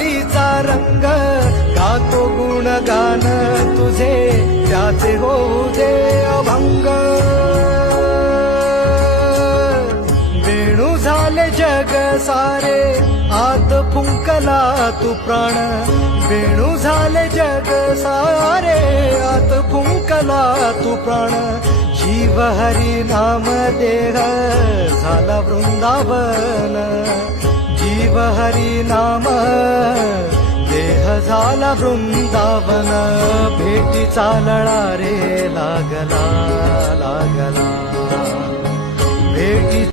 मातीचा रंग गातो गुणगान तुझे त्याचे होऊ दे अभंग. वेणू झाले जग सारे आत फुंकला तू प्राण. वेणू झाले जग सारे आत फुंकला तू प्राण. जीव हरी नाम देह झाला वृंदावन. जीव हरी नाम देह झाला वृंदावन भेटीचा लळा रे लागला लागला.